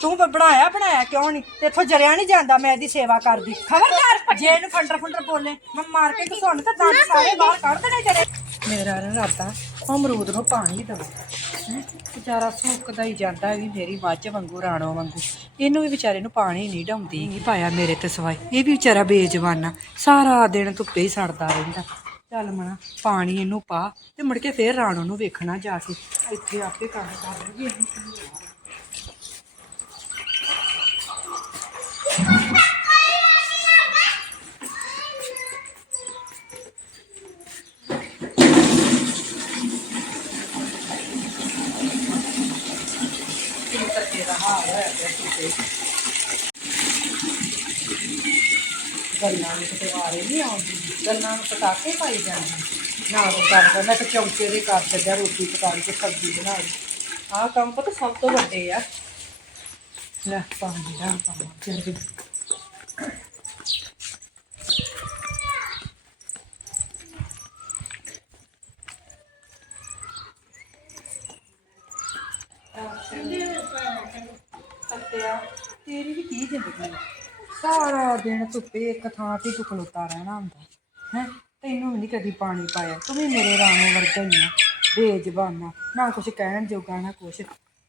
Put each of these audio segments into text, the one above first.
ਤੂੰ ਬ- ਬਣਾਇਆ ਬਣਾਇਆ ਕਿਉਂ ਨਹੀਂ ਤੇਥੋਂ ਜਰਿਆ ਨਹੀਂ ਜਾਂਦਾ ਮੈਂ ਇਹਦੀ ਸੇਵਾ ਕਰਦੀ। ਖਬਰਦਾਰ ਜੇ ਇਹਨੂੰ ਫੰਡਰ ਫੰਡਰ ਬੋਲੇ, ਮੈਂ ਮਾਰ ਕੇ ਘਸੁੰਨ ਤੇ ਦੰਦ ਸਾਰੇ ਬਾਹਰ ਕੱਢ ਦੇਣੇ ਜਰੇ ਮੇਰਾ ਇਰਾਦਾ ਅਮਰੂਦ ਨੂੰ ਪਾਣੀ ਦਵਾ। ਵਿਚਾਰਾ ਸੁੱਕਦਾ ਹੀ ਜਾਂਦਾ ਵੀ ਮੇਰੀ ਮੱਝ ਵਾਂਗੂ, ਰਾਣੋ ਵਾਂਗੂ। ਇਹਨੂੰ ਵੀ ਵਿਚਾਰੇ ਨੂੰ ਪਾਣੀ ਨਹੀਂ ਡਾਉਂਦੀ, ਨਹੀਂ ਪਾਇਆ ਮੇਰੇ ਤੇ ਸਵਾਈ। ਇਹ ਵੀ ਵਿਚਾਰਾ ਬੇਜਵਾਨਾ, ਸਾਰਾ ਦਿਨ ਧੁੱਪੇ ਹੀ ਸੜਦਾ ਰਹਿੰਦਾ। ਚੱਲ ਮਣਾ, ਪਾਣੀ ਇਹਨੂੰ ਪਾ ਤੇ ਮੁੜ ਕੇ ਫੇਰ ਰਾਣੋ ਨੂੰ ਵੇਖਣਾ ਜਾ ਕੇ। ਇੱਥੇ ਆਪੇ ਕੰਮ ਕਰ ਲਈਏ ਇਹਨੂੰ ਗੱਲਾਂ ਨੂੰ ਕਿਤੇ ਵਾਰੇ ਨਹੀਂ ਗੱਲਾਂ ਨੂੰ ਪਟਾਕੇ ਪਾਈ ਜਾਂਦੇ ਨਾ। ਉਹ ਕਰਦਾ ਮੈਂ ਤਾਂ ਚੌਂਕੇ ਦੇ ਕਰ ਛੱਡਿਆ ਰੋਟੀ ਪਕਾਉਣ ਕੇ ਸਬਜ਼ੀ ਬਣਾ ਲਈ ਆਹ ਕੰਮ ਪਤਾ ਸਭ ਤੋਂ ਵੱਡੇ ਆ। ਲੈ ਪਾਣੀ ਦਾ ਪਾਣੀ ਜਲਦੀ ਤੇਰੀ ਵੀ ਕੀ ਜ਼ਿੰਦਗੀ ਆ? ਸਾਰਾ ਦਿਨ ਧੁੱਪੇ ਇੱਕ ਥਾਂ ਤੇ ਤੂੰ ਖਲੋਤਾ ਰਹਿਣਾ ਹੁੰਦਾ। ਹੈ? ਤੈਨੂੰ ਵੀ ਨਹੀਂ ਕਦੀ ਪਾਣੀ ਪਾਇਆ। ਤੂੰ ਵੀ ਮੇਰੇ ਰਾਣੋ ਵਰਗਾ ਹੀ ਆ, ਬੇਜ਼ਬਾਨਾ ਨਾ ਕੁਛ ਕਹਿਣ ਜੋਗਾ, ਨਾ ਕੁਛ।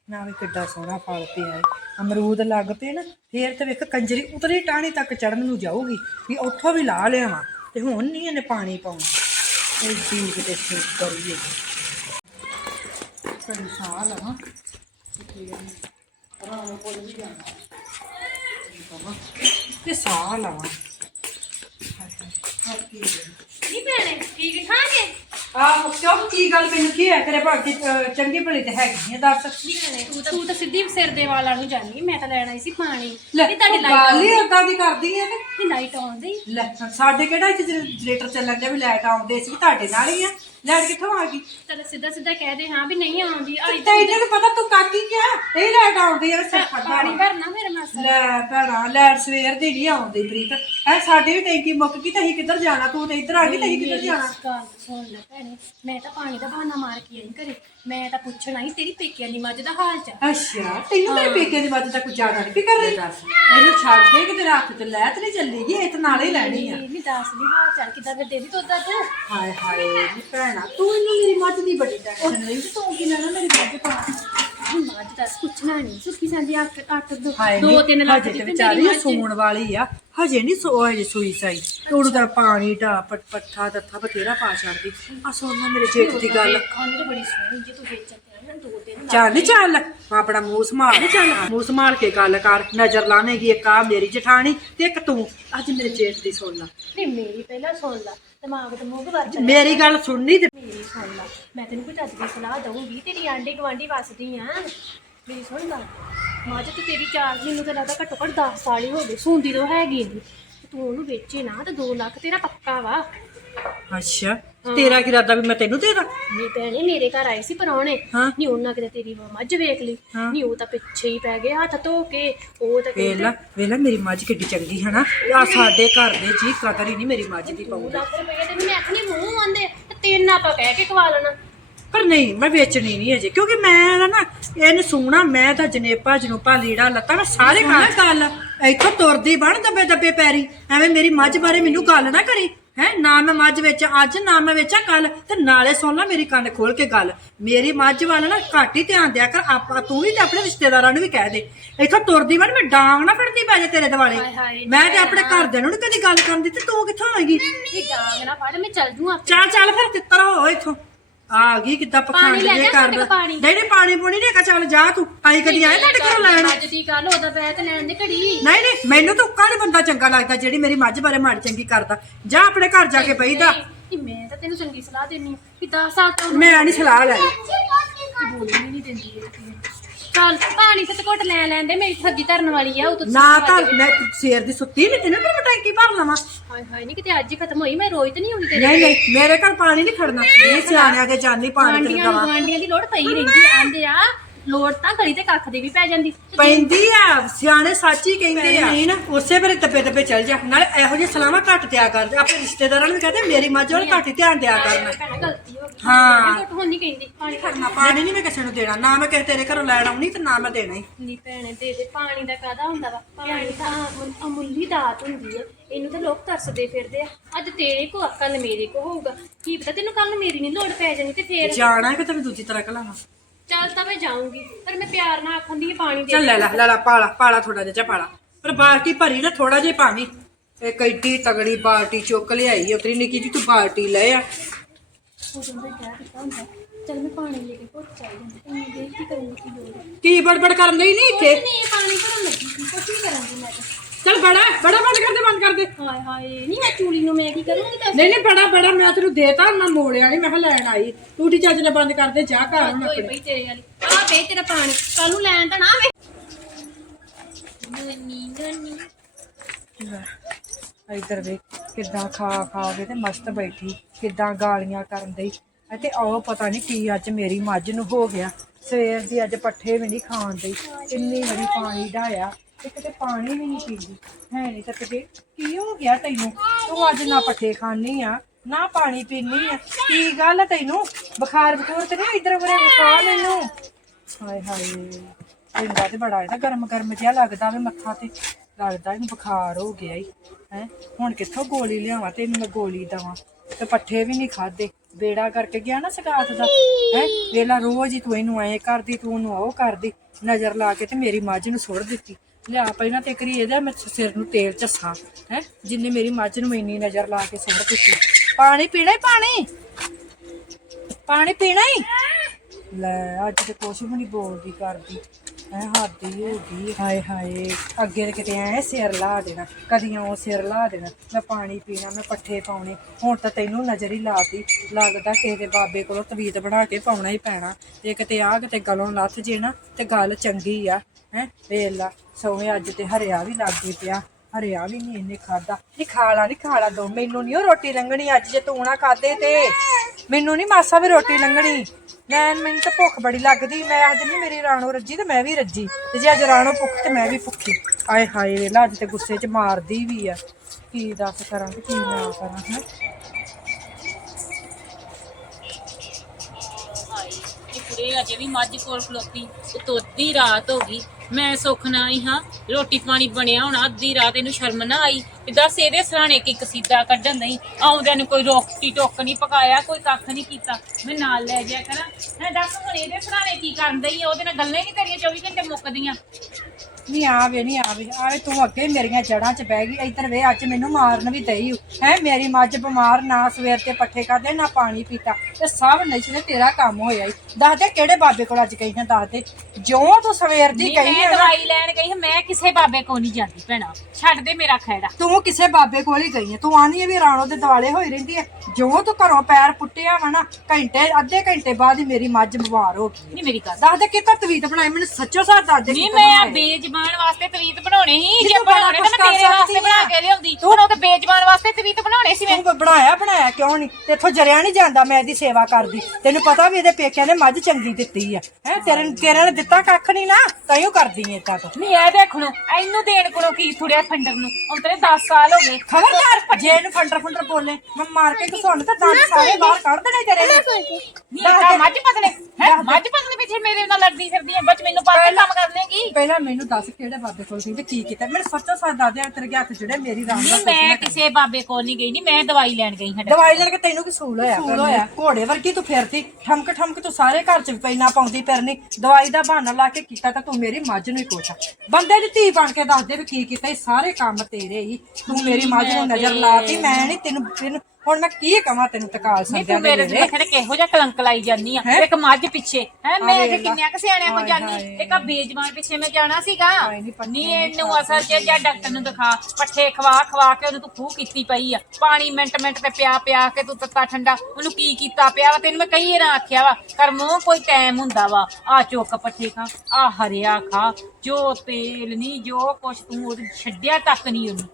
ਨਾ ਵੀ ਕਿੱਡਾ ਸੋਹਣਾ ਫਲ ਪਿਆ ਹੈ ਅਮਰੂਦ ਲੱਗ ਪਏ ਨਾ, ਫੇਰ ਤੇ ਵੇਖ ਕੰਜਰੀ ਉਤਰੀ ਟਾਣੀ ਤੱਕ ਚੜਨ ਨੂੰ ਜਾਊਗੀ, ਵੀ ਉੱਥੋਂ ਵੀ ਲਾ ਲਿਆਵਾਂ, ਤੇ ਹੁਣ ਨਹੀਂ ਇਹਨੇ ਪਾਣੀ ਪਾਉਣਾ। ਇਹ ਦੀ ਕਿਤੇ ਠੀਕ ਕਰੀਏ। ਕੜੀ ਸਾਹ ਲਵਾਂ ਰਾਣੋ ਕੋਲ ਵੀ ਜਾਣਾ। ਤੇ ਸਾਹ ਲਵਾਂ ਨਹੀਂ ਭੈਣੇ ਠੀਕ ਠਾਕ ਹੈ ਆਹ ਕਿਉਂ? ਕੀ ਗੱਲ ਮੈਨੂੰ ਕੀ ਹੈ? ਤੇਰੇ ਭਾਗੀ ਚੰਗੀ ਭਲੀ ਤੇ ਹੈਗੀ ਹੈ ਦੱਸ। ਨਹੀਂ ਭੈਣੇ ਤੂੰ ਤਾਂ ਤੂੰ ਤਾਂ ਸਿੱਧੀ ਸਿਰ ਦੇ ਵਾਲਾਂ ਨੂੰ ਜਾਨੀ ਮੈਂ ਤਾਂ ਲੈਣਾ ਸੀ ਪਾਣੀ। ਲੈ ਨਹੀਂ ਤੁਹਾਡੀ ਤੂੰ ਲਾਈਟ ਗੱਲ ਹੀ ਓਦਾਂ ਦੀ ਕਰਦੀ ਹੈ ਤੇ। ਆਉਂਦੀ ਲਾਈਟ ਆਉਂਦੀ। ਲੈ ਸਾਡੇ ਕਿਹੜਾ ਇੱਥੇ ਜਨਰੇਟਰ ਚੱਲਣ ਦੇ ਵੀ ਲਾਈਟ ਆਉਂਦੇ ਸੀ ਤੁਹਾਡੇ ਨਾਲ ਹੀ ਆ। ਲਾਈਟ ਕਿੱਥੋਂ ਆ ਗਈ? ਚਲ ਸਿੱਧਾ ਸਿੱਧਾ ਕਹਿ ਦੇ ਹਾਂ ਵੀ ਨਹੀਂ ਆਉਂਦੀ। ਆਈ ਤੇ ਇਹਨਾਂ ਨੂੰ ਪਤਾ ਤੂੰ ਕਾਕੀ ਕਿਆ? ਇਹ ਲਾਈਟ ਆਉਂਦੀ ਹੈ ਸਿਰ ਫੜਦਾ ਪਾਣੀ ਭਰਨਾ ਮੇਰੇ ਮਾਸਾ ਲੈ ਭੈਣਾ ਲਾਈਟ ਸਵੇਰ ਦੀ ਨਹੀਂ ਆਉਂਦੀ ਪ੍ਰੀਤ। ਐ ਸਾਡੀ ਵੀ ਟੈਂਕੀ ਮੁੱਕ ਗਈ ਤੇ ਅਸੀਂ ਕਿੱਧਰ ਜਾਣਾ? ਤੂੰ ਤੇ ਇੱਧਰ ਆ ਗਈ ਤੇ ਅਸੀਂ ਕਿੱਧਰ ਜਾਣਾ? ਗੱਲ ਸੁਣ ਲੈ ਭੈਣੇ ਮੈਂ ਤਾਂ ਪਾਣੀ ਦਾ ਬਹਾਨਾ ਮਾਰ ਕੇ ਆਈ ਘਰੇ। ਮੈਂ ਤਾਂ ਪੁੱਛਣਾ ਹੀ ਤੇਰੀ ਪੇਕਿਆਂ ਦੀ ਮੱਝ ਦਾ ਹਾਲ ਚਾਲ? ਅੱਛਾ ਤੈਨੂੰ ਮੇਰੇ ਪੇਕੇ ਦੀ ਮਦਦ ਤੱਕ ਜ਼ਿਆਦਾ ਨਹੀਂ ਫਿਕਰ ਰਹੀ? ਇਹਨੂੰ ਛੱਡ ਦੇ ਕਿ ਤੇਰੇ ਹੱਥ ਤੇ ਲੈ ਤੇ ਨਹੀਂ ਚੱਲੇਗੀ ਇਹ ਤਾਂ ਨਾਲ ਲੈਣੀ ਆ। ਨਹੀਂ ਦੱਸ ਦੀ ਹਾਲ ਚਾਲ ਕਿਦਾਂ ਫਿਰ ਦੇ ਦੀ ਦੁੱਧ ਅੱਜ? ਹਾਏ ਹਾਏ ਨੀ ਭੈਣਾ ਤੂੰ ਇਹਨੂੰ ਮੇਰੀ ਮੱਝ ਦੀ ਬੜੀ ਟੈਨਸ਼ਨ ਲਈ ਤੇ ਤੂੰ ਕੀ ਲੈਣਾ ਮੇਰੀ ਮੱਝ ਤੋਂ? ਨਹੀਂ ਮੱਝ ਦੱਸ ਪੁੱਛਣਾ ਨਹੀਂ ਸੁੱਕੀ ਸੰਦੀ ਅੱਠ ਅੱਠ ਦੋ ਹਾਏ ਦੋ ਤਿੰਨ ਲੱਖ ਹਜੇ ਦੀ ਤੇ ਤੇ ਵਿਚਾਰੀ ਮੇਰੀ ਮੱਝ ਸੂਣ ਵਾਲੀ ਆ। ਹਜੇ ਨਹੀਂ ਸੋ ਹਜੇ ਸੂਈ ਸਾਈ। ਤੂੰ ਤਾਂ ਪਾਣੀ ਢਾ ਪਟ ਪੱਠਾ ਦੱਥਾ ਬਥੇਰਾ ਪਾ ਛੱਡਦੀ। ਆ ਸੋਨਾ ਮੇਰੇ ਜੇਠ ਦੀ ਗੱਲ। ਖਾਣ ਦੀ ਬੜੀ ਸੋਹਣੀ ਜੇ ਤੂੰ ਵੇਚਣ ਤੇ ਆਇਆ ਨਾ ਦੋ ਤਿੰਨ ਲੱਖ ਚੱਲ ਚੱਲ। ਆਪਣਾ ਮੂੰਹ ਸੰਭਾਲ। ਚੱਲ ਮੂੰਹ ਸੰਭਾਲ ਕੇ ਗੱਲ ਕਰ। ਨਜ਼ਰ ਲਾਵੇਂਗੀ ਇੱਕ ਆ ਮੇਰੀ ਜਠਾਣੀ ਤੇ ਇੱਕ ਤੂੰ। ਅੱਜ ਮੇਰੇ ਜੇਠ ਦੀ ਸੁਣ ਲਾ। ਨਹੀਂ ਮੇਰੀ ਪਹਿਲਾਂ ਸੁਣ ਲਾ। ਦਿਮਾਗ ਤੇ ਮੂੰਹ ਵਰ ਚੱਲ ਮੇਰੀ ਗੱਲ ਸੁਣਨੀ ਤੇ ਮੇਰੀ ਸੁਣ ਲਾ। ਮੈਂ ਤੈਨੂੰ ਕੋਈ ਚੱਜ ਦੀ ਸਲਾਹ ਦਊਂਗੀ ਤੇਰੀ ਆਂਢੀ ਗਵਾਂਢੀ ਵਸਦੀ ਆ ਮੇਰੀ ਸੁਣ ਲਾ। ਮੱਝ ਤੇ ਤੇਰੀ ਚਾਰ ਮੈਨੂੰ ਤਾਂ ਲੱਗਦਾ ਘੱਟੋ ਘੱਟ 10 ਸਾਲ ਹੀ ਹੋ ਗਏ ਸੁੰਦੀ ਤੋਂ ਹੈਗੀ ਤੂੰ ਉਹਨੂੰ ਵੇਚੇ ਨਾ ਤੇ 2 ਲੱਖ ਤੇਰਾ ਪੱਕਾ ਵਾ। ਅੱਛਾ। ਤੇਰਾ ਕੀ ਇਰਾਦਾ ਵੀ ਮੈਂ ਤੈਨੂੰ ਦੇ ਦਾਂ? ਨੀ ਭੈਣੇ ਮੇਰੇ ਘਰ ਆਏ ਸੀ ਪਰੌਣੇ। ਹਾਂ। ਨਹੀਂ ਉਹਨਾਂ ਕਿਤੇ ਤੇਰੀ ਮੱਝ ਵੇਖ ਲਈ। ਹਾਂ। ਨਹੀਂ ਉਹ ਤਾਂ ਪਿੱਛੇ ਹੀ ਪੈ ਗਏ ਹੱਥ ਧੋ ਕੇ ਉਹ ਤਾਂ ਕਹਿੰਦੇ ਵੇਲਾ ਵੇਲਾ ਮੇਰੀ ਮੱਝ ਕਿੱਡੀ ਚੰਗੀ ਹੈ ਨਾ। ਆ ਸਾਡੇ ਘਰ ਦੇ ਜੀ ਕਦਰ ਹੀ ਨਹੀਂ ਮੇਰੀ ਮੱਝ ਦੀ ਪਾਉਂਦਾ। ਲੱਖ ਰੁਪਏ ਦੇ ਮੈਂ ਆਖਣੀ ਮੂੰਹ ਆਂਦੇ ਤੇ ਤਿੰਨ ਆਪਾਂ ਕਹਿ ਕੇ ਖਵਾ ਲੈਣਾ। ਪਰ ਨਹੀਂ ਮੈਂ ਵੇਚਣੀ ਨਹੀਂ ਅਜੇ ਕਿਉਂਕਿ ਮੈਂ ਨਾ ਨਾ ਇਹਨੂੰ ਸੂਣਾ ਮੈਂ ਤਾਂ ਜਨੇਪਾ ਜਨੂਪਾ ਲੀੜਾ ਲੱਤਾ ਮੈਂ ਸਾਰੇ ਕੰਮ ਗੱਲ ਇੱਥੋਂ ਤੁਰਦੀ ਬਣ ਦੱਬੇ ਦੱਬੇ ਪੈਰੀ। ਐਵੇਂ ਮੇਰੀ ਮੱਝ ਬਾਰੇ ਮੈਨੂੰ ਗੱਲ ਨਾ ਕਰੀ। ਹੈ? ਨਾ ਮੈਂ ਮੱਝ ਵਿੱਚ ਅੱਜ ਨਾ ਮੈਂ ਵੇਚਾਂ ਕੱਲ ਤੇ ਨਾਲੇ ਸੁਣ ਲੈ ਮੇਰੀ ਕੰਨ ਖੋਲ ਕੇ ਗੱਲ। ਮੇਰੀ ਮੱਝ ਵੱਲ ਨਾ ਘੱਟ ਹੀ ਧਿਆਨ ਦਿਆ ਕਰ ਆਪਾਂ ਤੂੰ ਵੀ ਤੇ ਆਪਣੇ ਰਿਸ਼ਤੇਦਾਰਾਂ ਨੂੰ ਵੀ ਕਹਿ ਦੇ। ਇੱਥੋਂ ਤੁਰਦੀ ਬਣ ਮੈਂ ਡਾਂਗ ਨਾ ਫੜਦੀ ਪੈ ਜੇ ਤੇਰੇ ਦਿਵਾਲੇ ਮੈਂ ਤੇ ਆਪਣੇ ਘਰਦਿਆਂ ਨੂੰ ਨੀ ਕਦੀ ਗੱਲ ਕਰਨ ਦਿੱਤੀ ਤੂੰ ਕਿੱਥੋਂ ਆਏਗੀ? ਇਹ ਡਾਂਗ ਨਾ ਫੜ ਮੈਂ ਚੱਲ ਜੂ ਆਪੇ। ਚੱਲ ਚੱਲ ਫਿਰ ਤਿੱਤਰ ਹੋ ਇੱਥੋਂ। ਆ ਗਈ ਕਿੱਦਾਂ ਪਖੰਡ ਜੇ ਕਰਦਾ। ਨਹੀਂ ਨਹੀਂ ਪਾਣੀ ਪੂਣੀ ਨਹੀਂ ਕਾ ਚੱਲ ਜਾ ਤੂੰ। ਆਈ ਕਦੀ ਆਏ ਤੁਹਾਡੇ ਲੈਣ? ਅੱਜ ਦੀ ਗੱਲ ਉਹਦਾ ਬੈ ਤੇ ਲੈਣ ਦੇ ਘੜੀ। ਨਹੀਂ ਨਹੀਂ ਮੈਨੂੰ ਤਾਂ ਉੱਕਾ ਨੀ ਬੰਦਾ ਚੰਗਾ ਲੱਗਦਾ ਜਿਹੜੀ ਮੇਰੀ ਮੱਝ ਬਾਰੇ ਮਾੜੀ ਚੰਗੀ ਕਰਦਾ। ਜਾ ਆਪਣੇ ਘਰ ਜਾ ਕੇ ਬਈਦਾ। ਨਹੀਂ ਮੈਂ ਤਾਂ ਤੈਨੂੰ ਚੰਗੀ ਸਲਾਹ ਦੇਣੀ ਕਿ 10 ਸਾਲ ਤੋਂ ਮੈਂ ਨਹੀਂ ਸਲਾਹ ਲੈਣੀ। ਬੋਲਣੀ ਨਹੀਂ ਦਿੰਦੀ ਇਹ ਤੇ। ਚੱਲ ਪਾਣੀ ਤੇ ਘੁੱਟ ਲੈ ਲੈਂਦੇ ਮੇਰੀ ਠੱਗੀ ਧਰਨ ਵਾਲੀ ਆ ਉਹ ਤੋਂ ਨਾ ਤਾਂ ਮੈਂ ਸੇਰ ਦੀ ਸੁੱਤੀ ਨਹੀਂ ਤੈਨੂੰ ਫਿਰ ਮੈਂ ਟੈਂਕੀ ਭਰ ਲਵਾਂ। ਹਾਏ ਹਾਏ ਨਹੀਂ ਕਿਤੇ ਅੱਜ ਹੀ ਖਤਮ ਹੋਈ ਮੈਂ ਰੋਜ਼ ਤੇ ਨਹੀਂ ਆਉਂਦੀ ਤੇਰੇ ਨਹੀਂ ਨਹੀਂ ਮੇਰੇ ਘਰ ਪਾਣੀ ਨਹੀਂ ਖੜਨਾ। ਇਹ ਸਿਆਣਿਆਂ ਕੇ ਜਾਨੀ ਪਾਣੀ ਤੇ ਗਵਾਂਡੀਆਂ ਦੀ ਲੋੜ ਪਈ ਰਹਿੰਦੀ ਆਂਦੇ ਆ ਲੋੜ ਤਾਂ ਘੜੀ ਤੇ ਕੱਖ ਦੀ ਵੀ ਪੈ ਜਾਂਦੀ। ਤੇ ਪੈਂਦੀ ਆ ਸਿਆਣੇ ਸੱਚ ਹੀ ਕਹਿੰਦੇ ਆ। ਨਹੀਂ ਨਾ ਉਸੇ ਵੇਲੇ ਤੱਪੇ ਤੱਪੇ ਚੱਲ ਜਾ ਨਾਲ ਇਹੋ ਜਿਹੇ ਸਲਾਹਾਂ ਘੱਟ ਦਿਆ ਕਰ। ਆਪਣੇ ਰਿਸ਼ਤੇਦਾਰਾਂ ਨੂੰ ਵੀ ਕਹਦੇ ਮੇਰੀ ਮੱਝ ਵੱਲ ਘੱਟ ਹੀ ਧਿਆਨ ਦਿਆ ਕਰਨਾ ਭੈਣਾ ਗਲਤੀ ਹੋ ਗਈ। ਹਾਂ। ਮੈਂ ਹੁਣ ਨਹੀਂ ਕਹਿੰਦੀ। ਪਾਣੀ ਖੜਨਾ ਨਾ ਪਾਣੀ ਨਹੀਂ ਮੈਂ ਕਿਸੇ ਨੂੰ ਦੇਣਾ। ਨਾ ਮੈਂ ਕਿਸੇ ਤੇਰੇ ਘਰੋਂ ਲੈਣ ਆਉਣੀ ਤੇ ਨਾ ਮੈਂ ਦੇਣਾ ਹੀ। ਨਹੀਂ ਭੈਣੇ ਦੇ ਦੇ। ਪਾਣੀ ਦਾ ਕਾਦਾ ਹੁੰਦਾ ਵਾ? ਪਾਣੀ ਤਾਂ ਅਮੁੱਲ- ਅਮੁੱਲੀ ਦਾਤ ਹੁੰਦੀ ਹੈ ਇਹਨੂੰ ਤਾਂ ਲੋਕ ਤਰਸਦੇ ਫਿਰਦੇ ਆ। ਅੱਜ ਤੇਰੇ ਕੋ ਕੱਲ ਮੇਰੇ ਕੋ ਹੋਊਗਾ। ਕੀ ਪਤਾ ਤੈਨੂੰ ਕੱਲ ਮੇਰੀ ਨਹੀਂ ਲੋੜ ਪੈ ਜਾਣੀ ਤੇ ਫੇਰ? ਜਾਣਾ ਕਿ ਤੈਨੂੰ ਦੂਜੀ ਤਰ੍ਹਾਂ ਕਲਾਵਾਂ ਚੱਲ ਤਾਂ ਮੈਂ ਜਾਊਂਗੀ ਪਰ ਮੈਂ ਪਿਆਰ ਨਾਲ ਆਖਣ ਦੀ ਪਾਣੀ ਦੇ ਚੱਲ ਲੈ ਲੈ ਲੈ ਲੈ ਪਾਲਾ ਪਾਲਾ ਥੋੜਾ ਜਿਹਾ ਪਾਲਾ। ਪਰ ਬਾਲਟੀ ਭਰੀ ਨਾ ਥੋੜਾ ਜਿਹਾ ਪਾਵੀਂ। ਇੱਕ ਐਡੀ ਤਗੜੀ ਬਾਲਟੀ ਚੁੱਕ ਲਿਆਈ ਉਤਰੀ ਨਿੱਕੀ ਜੀ ਤੂੰ ਬਾਲਟੀ ਲੈ ਆ। ਉਦੋਂ ਦਾ ਕਿਹਾ ਕੀਤਾ ਹੁੰਦਾ ਚੱਲ ਮੈਂ ਪਾਣੀ ਲੈ ਕੇ ਪੁੱਛ ਚਾਹੀ ਜਾਂਦੀ ਇੰਨੀ ਦੇਰ ਕੀ ਕਰਨ ਦੀ ਲੋੜ ਹੈ ਕੀ ਬੜਬੜ ਕਰਨ ਲਈ ਨਹੀਂ ਕੁਛ ਇੱਥੇ ਨਹੀਂ ਪਾਣੀ ਭਰਨ ਲੱਗੀ ਸੀ ਕੁਛ ਨਹੀਂ ਕਰਾਂਗੀ ਮੈਂ ਤਾਂ? ਚੱਲ ਬੜਾ ਬੜਾ ਬੰਦ ਕਰ ਦੇ ਬੰਦ ਕਰ ਦੇ ਹਾਏ ਹਾਏ ਨਹੀਂ ਮੈਂ ਚੂੜੀ ਨੂੰ ਮੈਂ ਕੀ ਕਰੂੰਗੀ ਦੱਸ? ਨਹੀਂ ਨਹੀਂ ਬੜਾ ਬੜਾ ਮੈਂ ਤੈਨੂੰ ਦੇਤਾ ਮੈਂ ਮੋੜਿਆ ਨਹੀਂ ਮੈਂ ਕਿਹਾ ਲੈਣ ਆਈ। ਟੂਟੀ ਚੱਜ ਨੇ ਬੰਦ ਕਰ ਦੇ ਜਾ ਘਰ ਹੁਣ ਆਪਣੇ। ਪਈ ਤੇਰੇ ਵਾਲੀ। ਆ ਦੇ ਤੇਰਾ ਪਾਣੀ। ਕੱਲ ਨੂੰ ਲੈਣ ਤਾਂ ਨਾ ਆਵੇ। ਨਨੀ ਨਨੀ। ਇੱਧਰ ਵੇਖ ਕਿੱਦਾਂ ਖਾ ਖਾ ਕੇ ਤੇ ਮਸਤ ਬੈਠੀ ਕਿੱਦਾਂ ਗਾਲੀਆਂ ਕਰਨ ਦਈ ਅਤੇ ਉਹ ਪਤਾ ਨਹੀਂ ਕੀ ਅੱਜ ਮੇਰੀ ਮੱਝ ਨੂੰ ਹੋ ਗਿਆ। ਸਵੇਰ ਦੀ ਅੱਜ ਪੱਠੇ ਵੀ ਨਹੀਂ ਖਾਣ ਦਈ ਇੰਨੀ ਵਾਰੀ ਪਾਣੀ ਢਾਇਆ ਤੇ ਕਿਤੇ ਪਾਣੀ ਵੀ ਨਹੀਂ ਪੀਂਦੀ। ਹੈ ਨਹੀਂ ਤਾਂ ਕਿਤੇ, ਕੀ ਹੋ ਗਿਆ ਤੈਨੂੰ? ਤੂੰ ਅੱਜ ਨਾ ਪੱਠੇ ਖਾਣੀ ਆ, ਨਾ ਪਾਣੀ ਪੀਣੀ ਆ। ਕੀ ਗੱਲ ਆ ਤੈਨੂੰ? ਬੁਖਾਰ ਬਖੂਰ ਤੇ ਨਹੀਂ ਇੱਧਰ ਵਰੇ ਵਿਖਾ ਮੈਨੂੰ? ਹਾਏ ਹਾਏ ਪਿੰਡਾ ਤੇ ਬੜਾ ਇਹਦਾ ਗਰਮ ਗਰਮ ਜਿਹਾ ਲੱਗਦਾ ਵੇ ਮੱਥਾ ਤੇ। ਲੱਗਦਾ ਇਹਨੂੰ ਬੁਖਾਰ ਹੋ ਗਿਆ ਈ। ਹੈ? ਹੁਣ ਕਿੱਥੋਂ ਗੋਲੀ ਲਿਆਵਾਂ? ਤੇ ਇਹਨੂੰ ਮੈਂ ਗੋਲੀ ਦਵਾਂ। ਤੇ ਪੱਠੇ ਵੀ ਨਹੀਂ ਖਾਦੇ ਬੇੜਾ ਕਰਕੇ ਗਿਆ ਨਾ ਸਗਾਤ ਦਾ। ਹੈ? ਵੇਲਾ ਰੋਜ਼ ਹੀ ਤੂੰ ਇਹਨੂੰ ਐ ਕਰਦੀ, ਤੂੰ ਉਹਨੂੰ ਉਹ ਕਰਦੀ। ਨਜ਼ਰ ਲਾ ਕੇ ਤੇ ਮੇਰੀ ਮੱਝ ਨੂੰ ਸੁੱਟ ਦਿੱਤੀ। ਲਿਆ, ਪਹਿਲਾਂ ਤੇ ਕਰੀ ਇਹਦਾ, ਮੈਂ ਸਿਰ ਨੂੰ ਤੇਲ ਝੱਸਾਂ ਹੈ? ਜਿੰਨੇ ਮੇਰੀ ਮੱਝ ਨੂੰ ਇੰਨੀ ਨਜ਼ਰ ਲਾ ਕੇ ਸੁੱਟ ਦਿੱਤੀ। ਪਾਣੀ ਪੀਣਾ ਹੀ ਪਾਣੀ? ਪਾਣੀ ਪੀਣਾ ਹੀ? ਲੈ, ਅੱਜ ਤੇ ਕੁਛ ਵੀ ਨਹੀਂ ਬੋਲਦੀ ਕਰਦੀ। ਐ ਹੱਦੀ ਹੋ ਗਈ, ਹਾਏ ਹਾਏ। ਅੱਗੇ ਤੇ ਕਿਤੇ ਐ ਸਿਰ ਲਾ ਦੇਣਾ ਕਦੀਆਂ ਉਹ ਸਿਰ ਲਾ ਦੇਣਾ, ਮੈਂ ਪਾਣੀ ਪੀਣਾ, ਮੈਂ ਪੱਠੇ ਪਾਉਣੇ। ਹੁਣ ਤਾਂ ਤੈਨੂੰ ਨਜ਼ਰ ਹੀ ਲਾਤੀ, ਲੱਗਦਾ ਕਿਸੇ ਦੇ ਬਾਬੇ ਕੋਲੋਂ ਤਵੀਤ ਬਣਾ ਕੇ ਪਾਉਣਾ ਹੀ ਪੈਣਾ। ਤੇ ਕਿਤੇ ਆ ਕਿਤੇ ਗਲੋਂ ਲੱਥ ਜੇ ਨਾ, ਤੇ ਗੱਲ ਚੰਗੀ ਆ। ਹੈ? ਵੇਖ ਲਾ ਸੋਵੇਂ ਅੱਜ ਤੇ ਹਰਿਆ ਵੀ ਲੱਗ ਪਿਆ, ਹਰਿਆ ਵੀ ਨਹੀਂ ਇਹਨੇ ਖਾਦਾ। ਨਹੀਂ ਖਾਲਾ ਨਹੀਂ ਖਾਲਾ ਦੋ, ਮੈਨੂੰ ਨਹੀਂ ਉਹ ਰੋਟੀ ਲੰਗਣੀ ਅੱਜ, ਜੇ ਤੂੰ ਨਾ ਖਾਦੇ ਤੇ। ਮੈਨੂੰ ਨਹੀਂ ਮਾਸਾ ਵੀ ਰੋਟੀ ਲੰਗਣੀ ਮੈਂ ਮੈਨੂੰ ਤਾਂ ਭੁੱਖ ਬੜੀ ਲੱਗਦੀ। ਮੈਂ ਅੱਜ ਨਹੀਂ ਮੇਰੀ ਰਾਣੋ ਰੱਜੀ ਤੇ ਮੈਂ ਵੀ ਰੱਜੀ। ਤੇ ਜੇ ਅੱਜ ਰਾਣੋ ਭੁੱਖ ਤੇ ਮੈਂ ਵੀ ਭੁੱਖੀ। ਆਏ ਹਾਏ ਵੇਲਾ ਅੱਜ ਤੇ ਗੁੱਸੇ 'ਚ ਮਾਰਦੀ ਵੀ ਆ। ਕੀ ਦੱਸ ਕਰਾਂ ਤੇ ਕੀ ਨਾ ਕਰਾਂ, ਹੈ? ਇਹ ਅਜੇ ਵੀ ਮੱਝ ਕੋਲ ਖਲੋਤੀ ਉਤੋਂ ਅੱਧੀ ਰਾਤ ਹੋ ਗਈ। ਮੈਂ ਸੁੱਖ ਨਾ ਆਈ ਹਾਂ, ਰੋਟੀ ਪਾਣੀ ਬਣਿਆ ਹੋਣਾ, ਅੱਧੀ ਰਾਤ ਇਹਨੂੰ ਸ਼ਰਮ ਨਾ ਆਈ ਤੇ ਦੱਸ ਇਹਦੇ ਸਰਾਣੇ ਕਿ ਕਸੀਦਾ ਕੱਢਣ ਨਹੀਂ ਆਉਂਦਿਆਂ ਨੂੰ ਕੋਈ ਰੋਟੀ ਟੋਕ ਨਹੀਂ ਪਕਾਇਆ, ਕੋਈ ਕੱਖ ਨਹੀਂ ਕੀਤਾ। ਮੈਂ ਨਾਲ ਲੈ ਜਾਇਆ ਕਰਾਂ। ਮੈਂ ਦੱਸ ਹੁਣ ਇਹਦੇ ਸਰਾਣੇ ਕੀ ਕਰਨ ਦਈ ਉਹਦੇ ਨਾਲ ਗੱਲਾਂ ਹੀ ਨਹੀਂ ਤੇਰੀਆਂ 24 ਘੰਟੇ ਮੁੱਕਦੀਆਂ। ਨਹੀਂ ਆਵੇ ਨਹੀਂ ਆਵੇ। ਆਵੇ ਤੂੰ ਅੱਗੇ ਮੇਰੀਆਂ ਜੜਾਂ 'ਚ ਬਹਿ ਗਈ ਇੱਧਰ ਵੇ ਅੱਜ ਮੈਨੂੰ ਮਾਰਨ ਵੀ ਦਈ। ਹੈ ਮੇਰੀ ਮੱਝ ਬਿਮਾਰ ਨਾ ਸਵੇਰ ਤੇ ਪੱਠੇ ਖਾਦੇ ਨਾ ਪਾਣੀ ਪੀਤਾ। ਇਹ ਸਭ ਨਸ਼ੇ ਨੇ ਤੇਰਾ ਕੰਮ ਹੋਇਆ ਈ। ਦੱਸ ਦੇ ਕਿਹੜੇ ਬਾਬੇ ਕੋਲ ਅੱਜ ਗਈ ਹੈ ਦੱਸ ਦੇ। ਜਿਉਂ ਤੂੰ ਸਵੇਰ ਦੀ ਨਹੀਂ ਗਈ ਮੈਂ ਹੈ ਨਾ। ਦਵਾਈ ਲੈਣ ਗਈ ਹਾਂ ਮੈਂ ਕਿਸੇ ਬਾਬੇ ਕੋਲ ਨਹੀਂ ਜਾਂਦੀ ਭੈਣਾ। ਛੱਡ ਦੇ ਮੇਰਾ ਖੈੜਾ ਤੂੰ ਕਿਸੇ ਬਾਬੇ ਕੋਲ ਹੀ ਗਈ ਹੈ ਤੂੰ ਹੈ ਵੀ ਰਾਣੋ ਦੇ ਦਿਵਾਲੇ ਹੋਈ ਰਹਿੰਦੀ ਹੈ ਜਿਉਂ ਤੂੰ ਘਰੋਂ ਪੈਰ ਪੁੱਟਿਆ ਵਾ ਨਾ ਘੰਟੇ ਅੱਧੇ ਘੰਟੇ ਬਾਅਦ ਹੀ ਮੇਰੀ ਮੱਝ ਬਿਮਾਰ ਹੋ ਗਈ ਨਹੀਂ ਮੇਰੀ ਗੱਲ ਦੱਸ ਦੇ ਕਿਤਾ ਤਵੀਤ ਬਣਾਈ ਮੈਨੂੰ ਸੱਚੋ ਸਾਰ ਦੱਸ ਦੇ ਨਹੀਂ ਮੈਂ? ਬੇਜ਼ਬਾਨ ਵਾਸਤੇ ਤਵੀਤ ਬਣਾਉਣੇ ਸੀ ਜੇ ਤੂੰ ਬਣਾਉਣੇ ਤਾਂ ਮੈਂ ਤੇਰੇ ਵਾਸਤੇ ਬਣਾ। ਕੇ ਲਿਆਉਂਦੀ। ਹੁਣ ਉਹ ਤੇ ਬੇਜ਼ਬਾਨ ਵਾਸਤੇ ਤਵੀਤ ਬਣਾਉਣੇ ਸੀ ਮੈਂ। ਤੂੰ ਬਣਾਇਆ ਬਣਾਇਆ ਕਿਉਂ ਨਹੀਂ? ਤੇਥੋਂ ਜਰਿਆ ਨਹੀਂ ਜਾਂਦਾ ਮੈਂ ਇਹਦੀ ਸੇਵਾ ਕਰਦੀ। ਤੈਨੂੰ ਪਤਾ ਵੀ ਇਹਦੇ ਪੇਕਿਆਂ ਨੇ ਮੱਝ ਚੰਗੀ ਦਿੱਤੀ ਆ। ਹੈ ਤੇਰੇ ਤੇਰੇ ਨੇ ਦਿੱਤਾ ਕੱਖ ਨਹੀਂ ਨਾ? ਤਾਈਓ ਕਰਦੀ ਏ ਤਾਂ ਤੂੰ। ਨਹੀਂ ਇਹ ਦੇਖ ਲੋ ਇਹਨੂੰ ਦੇਣ ਕੋਲੋਂ ਕੀ ਥੁੜਿਆ ਫੰਡਰ ਨੂੰ? ਹੁਣ ਤੇਰੇ 10 ਸਾਲ ਹੋ ਗਏ। ਖਬਰਦਾਰ ਜੇ ਇਹਨੂੰ ਫੰਡਰ ਫੰਡਰ ਬੋਲੇ ਮੈਂ ਮਾਰ ਕੇ ਘਸੁੰਨ ਤੇ ਦੰਦ ਸਾਰੇ ਬਾਹਰ ਕੱਢ ਦੇਣੇ ਤੇਰੇ ਨੇ ਨਹੀਂ ਤਾਂ ਮੱਝ ਪਤਲੇ ਮੱਝ ਪਤਲੇ ਪਿੱਛੇ ਮੇਰੇ ਨਾਲ ਲੜਦੀ ਫਿਰਦੀ ਹੈ ਬੱਚ ਮੈਨੂੰ ਪਾ ਕੇ ਕੰਮ ਕਰ ਲੇਗੀ ਪਹਿਲਾਂ ਮੈਨੂੰ ਦੱਸ ਕਿਹੜੇ ਬਾਬੇ ਕੋਲ ਸੀ ਤੇ ਕੀ ਕੀਤਾ? ਮੈਨੂੰ ਸੱਚਾ ਸਾਥ ਦੱਸ ਦੇ ਤੇਰੇ ਹੱਥ ਜਿਹੜੇ ਮੇਰੀ ਰਾਮ ਦਾ ਨਹੀਂ ਮੈਂ ਕਿਸੇ ਬਾਬੇ ਕੋਲ ਨਹੀਂ ਗਈ ਨਹੀਂ ਮੈਂ ਦਵਾਈ ਲੈਣ ਗਈ ਹਾਂ ਦਵਾਈ ਲੈ ਕੇ ਤੈਨੂੰ ਕੀ ਸੂਲ ਹੋਇਆ? ਸੂਲ ਹੋਇਆ? ਘੋੜੇ ਵਰਗੀ ਤੂੰ ਫਿਰਦੀ ਠਮਕ ਠਮਕ ਤੂੰ ਸਾਰੇ ਘਰ ਚ ਪੈਨਾ ਪਾਉਂਦੀ ਫਿਰਨੀ ਦਵਾਈ ਦਾ ਬਹਾਨਾ ਲਾ ਕੇ ਕੀਤਾ ਤਾਂ ਤੂੰ ਮੇਰੀ ਮੱਝ ਨੂੰ ਹੀ ਕੋਸ਼ਾ ਬੰਦੇ ਦੀ ਧੀ ਬਣ ਕੇ ਦੱਸ ਦੇ ਵੀ ਕੀ ਕੀਤਾ ਇਹ ਸਾਰੇ ਕੰਮ ਤੇਰੇ ਹੀ। ਤੂੰ ਮੇਰੀ ਮੱਝ ਨੂੰ ਨਜ਼ਰ ਲਾਤੀ ਮੈਂ ਨਹੀਂ ਤੈਨੂੰ ਤੈਨੂੰ ਹੁਣ ਮੈਂ ਕੀ ਕਵਾਂ ਤੈਨੂੰ ਤਕਾਲ ਨਹੀਂ ਤੂੰ ਦੇ ਮੇਰੇ ਤੇ ਕਿਹੋ ਜਿਹਾ ਕਲੰਕ ਲਾਈ ਜਾਂਦੀ ਆ? ਹੈਂ? ਇੱਕ ਮੱਝ ਪਿੱਛੇ। ਹੈ ਮੈਂ ਵੇਖ ਅਜੇ ਲਾ। ਕਿੰਨਿਆਂ ਕੁ ਸਿਆਣਿਆਂ ਕੋ ਹਾਏ ਜਾਨੀ। ਇੱਕ ਆ ਬੇਜਮਾਨ ਪਿੱਛੇ ਮੈਂ ਜਾਣਾ ਸੀਗਾ। ਹਾਏ ਨੀ ਪੱਠੇ ਨਹੀਂ ਨੀ ਇਹਨੂੰ ਅਸਲ 'ਚ ਜਾਂ ਡਾਕਟਰ ਨੂੰ ਦਿਖਾ ਪੱਠੇ ਖਵਾ ਖਵਾ ਕੇ ਉਹਨੂੰ ਤੂੰ ਖੂਹ ਕੀਤੀ ਪਈ ਆ। ਪਾਣੀ ਮਿੰਟ ਮਿੰਟ ਤੇ ਪਿਆ ਪਿਆ ਕੇ ਤੂੰ ਤੱਤਾ ਠੰਡਾ ਉਹਨੂੰ ਕੀ ਕੀਤਾ ਪਿਆ ਵਾ? ਤੈਨੂੰ ਮੈਂ ਕਈ ਵਾਰ ਆਖਿਆ ਵਾ ਕਰਮੋ ਕੋਈ ਟਾਈਮ ਹੁੰਦਾ ਵਾ। ਆ ਚੁੱਕ ਪੱਠੇ ਖਾ ਆ ਹਰਿਆ ਖਾ ਜੋ ਤੇਲ ਨਹੀਂ ਜੋ ਕੁਛ ਤੂੰ ਛੱਡਿਆ ਤੱਕ ਨਹੀਂ ਉਹਨੂੰ।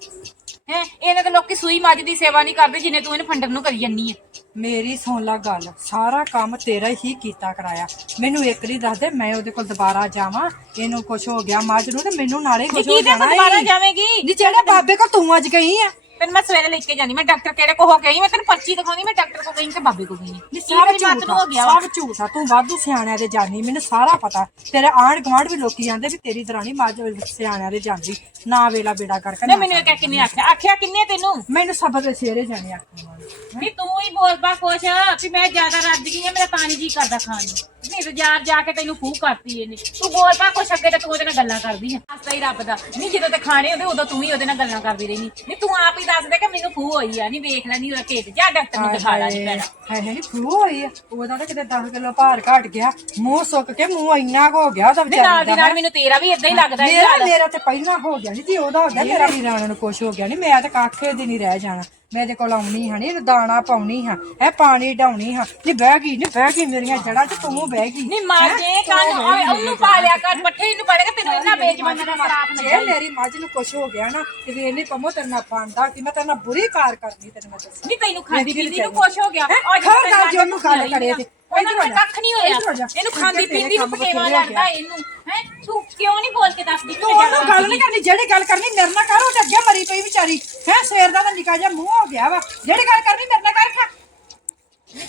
ਹੈ? ਇਹਨੇ ਤਾਂ ਲੋਕੀ ਸੂਈ ਮੱਝ ਦੀ ਸੇਵਾ ਨਹੀਂ ਕਰਦੇ ਜਿੰਨੇ ਤੂੰ ਇਹਨੂੰ ਫੰਡਰ ਨੂੰ ਕਰੀ ਜੰਨੀ ਆ। ਮੇਰੀ ਸੁਣ ਲਾ ਗੱਲ ਸਾਰਾ ਕੰਮ ਤੇਰਾ ਹੀ ਕੀਤਾ ਕਰਾਇਆ। ਮੈਨੂੰ ਇੱਕ ਨਹੀਂ ਦੱਸ ਦੇ ਮੈਂ ਉਹਦੇ ਕੋਲ ਦੁਬਾਰਾ ਜਾਵਾਂ ਇਹਨੂੰ ਕੁਝ ਹੋ ਗਿਆ ਮੱਝ ਨੂੰ ਤੇ ਮੈਨੂੰ ਨਾਲੇ ਕੁਝ ਹੋ ਕੀ ਤੇ ਜਾਣਾ ਦੁਬਾਰਾ ਈ। ਜਾਵੇਂਗੀ? ਨੀ ਜਿਹੜੇ ਬਾਬੇ ਕੋਲ ਤੂੰ ਅੱਜ ਗਈ ਆ। ਤੈਨੂੰ ਮੈਂ ਸਵੇਰੇ ਲੈ ਕੇ ਜਾਣੀ ਮੈਂ ਡਾਕਟਰ ਕਿਹੜੇ ਕੋ ਹੋ ਆਈ ਮੈਂ ਤੈਨੂੰ ਪਰਚੀ ਦਿਖਾਉਣੀ ਮੈਂ ਡਾਕਟਰ ਕੋ ਗਈ ਕਿ ਬਾਬੇ ਕੋ ਗਈ। ਨੀ ਨਹੀਂ ਸਭ ਸਭ ਮੱਤ ਝੂਠ ਨੂੰ ਆ ਹੋ ਗਿਆ। ਵਾ ਸਭ ਝੂਠ ਆ ਤੂੰ ਵਾਧੂ ਸਿਆਣਿਆਂ ਦੇ ਜਾਨੀ ਮੈਨੂੰ ਸਾਰਾ ਪਤਾ। ਤੇਰੇ ਆਂਢ ਗੁਆਂਢ ਵੀ ਲੋਕੀ ਜਾਂਦੇ ਵੀ ਤੇਰੀ ਦਰਾਣੀ ਮੱਝ ਸਿਆਣਿਆਂ ਦੇ ਜਾਂਦੀ ਨਾ ਵੇਲਾ ਬੇੜਾ ਕਰਕੇ ਨਾ ਨਾ ਮੈਨੂੰ ਇਹ ਕਹਿ ਕਿੰਨੇ ਆਖਿਆ। ਆਖਿਆ ਕਿੰਨੇ ਤੈਨੂੰ? ਮੈਨੂੰ ਸਬਰ ਦੇ ਸੇਰੇ ਜਾਣੇ ਵਾਲੇ ਵੀ ਤੂੰ ਹੀ ਬੋਲ ਪਾ ਕੁਛ ਵੀ ਮੈਂ ਜ਼ਿਆਦਾ ਰੱਜ ਗਈ ਆ ਮੇਰਾ ਪਾਣੀ ਜੀ ਕਰਦਾ ਖਾਣ ਨੂੰ। ਨਹੀਂ ਤੇ ਯਾਰ ਜਾ ਕੇ ਤੈਨੂੰ ਫੂਹ ਕਰਤੀ ਇਹਨੇ। ਤੂੰ ਬੋਲ ਪਾ ਕੁਛ ਅੱਗੇ ਤੇ ਤੂੰ ਉਹਦੇ ਨਾਲ ਗੱਲਾਂ ਕਰਦੀ ਆ ਹੱਸਦਾ ਹੀ ਰੱਬ ਦਾ। ਨਹੀਂ ਜਦੋਂ ਤੇ ਖਾਣੇ ਹੁੰਦੇ ਉਦੋਂ ਤੂੰ ਵੀ ਉਹਦੇ ਨਾਲ ਗੱਲਾਂ ਕਰਦੀ ਰਹਿਨੀ। ਨਹੀਂ ਤੂੰ ਆਪ ਹੀ ਦੱਸ ਦੇ ਕਿ ਮੈਨੂੰ ਫੂਹ ਹੋਈ ਆ। ਨਹੀਂ ਵੇਖ ਲੈ ਨਹੀਂ ਉਹਦਾ ਢਿੱਡ ਜਾ ਡਾਕਟਰ ਨੂੰ ਦਿਖਾ ਲੈ ਨਹੀਂ ਪੈਣਾ ਹੈ ਹੈ ਨੀ ਫਲੂ ਹੋਈ ਆ। ਉਹਦਾ ਤਾਂ ਕਿਤੇ 10 ਕਿਲੋ ਭਾਰ ਘਟ ਗਿਆ। ਮੂੰਹ ਸੁੱਕ ਕੇ ਮੂੰਹ ਇੰਨਾ ਕੁ ਹੋ ਗਿਆ ਉਹਦਾ ਨਹੀਂ ਨਾਲ ਦੀ ਨਾਲ ਮੈਨੂੰ ਤੇਰਾ ਵੀ ਇਦਾਂ ਹੀ ਲੱਗਦਾ ਇਹ ਮੇਰਾ ਤੇ ਪਹਿਲਾਂ ਹੋ ਗਿਆ ਨਹੀਂ ਜੀ ਉਹਦਾ ਹੋ ਗਿਆ ਮੇਰਾ ਵੀ ਰਾਣਾ ਨੂੰ ਕੁਛ ਹੋ ਗਿਆ ਨਹੀਂ ਮੈਂ ਤਾਂ ਕਾਖੇ ਦੀ ਨਹੀਂ ਰਹਿ ਜਾਣਾ। ਮੈਂ ਇਹਦੇ ਕੋਲ ਆਉਣੀ ਹਾਂ ਨਹੀਂ ਦਾਣਾ ਪਾਉਣੀ ਹਾਂ ਇਹ ਪਾਣੀ ਡਾਉਣੀ ਹਾਂ। ਨਹੀਂ ਬਹਿ ਗਈ ਨਹੀਂ ਬਹਿ ਗਈ ਮੇਰੀਆਂ ਜੜਾਂ 'ਚ ਤੂੰ ਬਹਿ ਗਈ। ਨਹੀਂ ਮਾਰ ਜੇ ਕੰਨ ਉਹਨੂੰ ਪਾ ਲਿਆ ਕਰ ਪੱਠੇ ਨੂੰ ਪੜੇਗਾ ਤੈਨੂੰ ਇੰਨਾ ਬੇਜਮਾਨ ਦਾ ਸਰਾਪ ਨਾ ਜੇ ਮੇਰੀ ਮੱਝ ਨੂੰ ਕੁਛ ਹੋ ਗਿਆ ਨਾ ਤੇ ਵੀ ਇਹਨੇ ਪੰਮੋ ਤੇਰੇ ਨਾਲ ਪਾਉਂਦਾ ਕਿ ਮੈਂ ਤੇਰੇ ਨਾਲ ਬੁਰੀ ਕਾਰ ਕਰਨੀ ਤੈਨੂੰ ਮੈਂ ਦੱਸਾਂ। ਨਹੀਂ ਤੈਨੂੰ ਖਾਂਦੀ ਪੀਂਦੀ ਨੂੰ ਕੁਛ ਹੋ ਗਿਆ। ਹੈਂ? ਖਬਰਦਾਰ ਜੇ ਉਹਨੂੰ ਗੱਲ ਕਰੇ ਤੇ। ਉਹਨਾਂ ਨੂੰ ਜਾ। ਕੱਖ ਨਹੀਂ ਹੋਇਆ। ਜਾ। ਇਹਨੂੰ ਖਾਂਦੀ ਤੇਰੇ ਪੀਂਦੀ ਨੂੰ ਪਕੇਵਾ ਲੱਗਦਾ ਇਹਨੂੰ। ਹੈ? ਤੂੰ ਕਿਉਂ ਨਹੀਂ ਬੋਲ ਕੇ ਦੱਸਦੀ ਕਿ ਤੂੰ ਉਹਨੂੰ ਗੱਲ ਨਹੀਂ ਕਰਨੀ ਜਿਹੜੀ ਗੱਲ ਕਰਨੀ ਮੇਰੇ ਨਾਲ ਕਰ ਉਹ ਤੇ ਅੱਗੇ ਮਰੀ ਪਈ ਵਿਚਾਰੀ। ਹੈ ਸਵੇਰ ਦਾ ਤਾਂ ਨਿਕਾ ਜਿਹਾ ਮੂੰਹ ਹੋ ਗਿਆ ਵਾ। ਜਿਹੜੀ ਗੱਲ ਕਰਨੀ ਮੇਰੇ ਨਾਲ ਕਰ ਖਾ।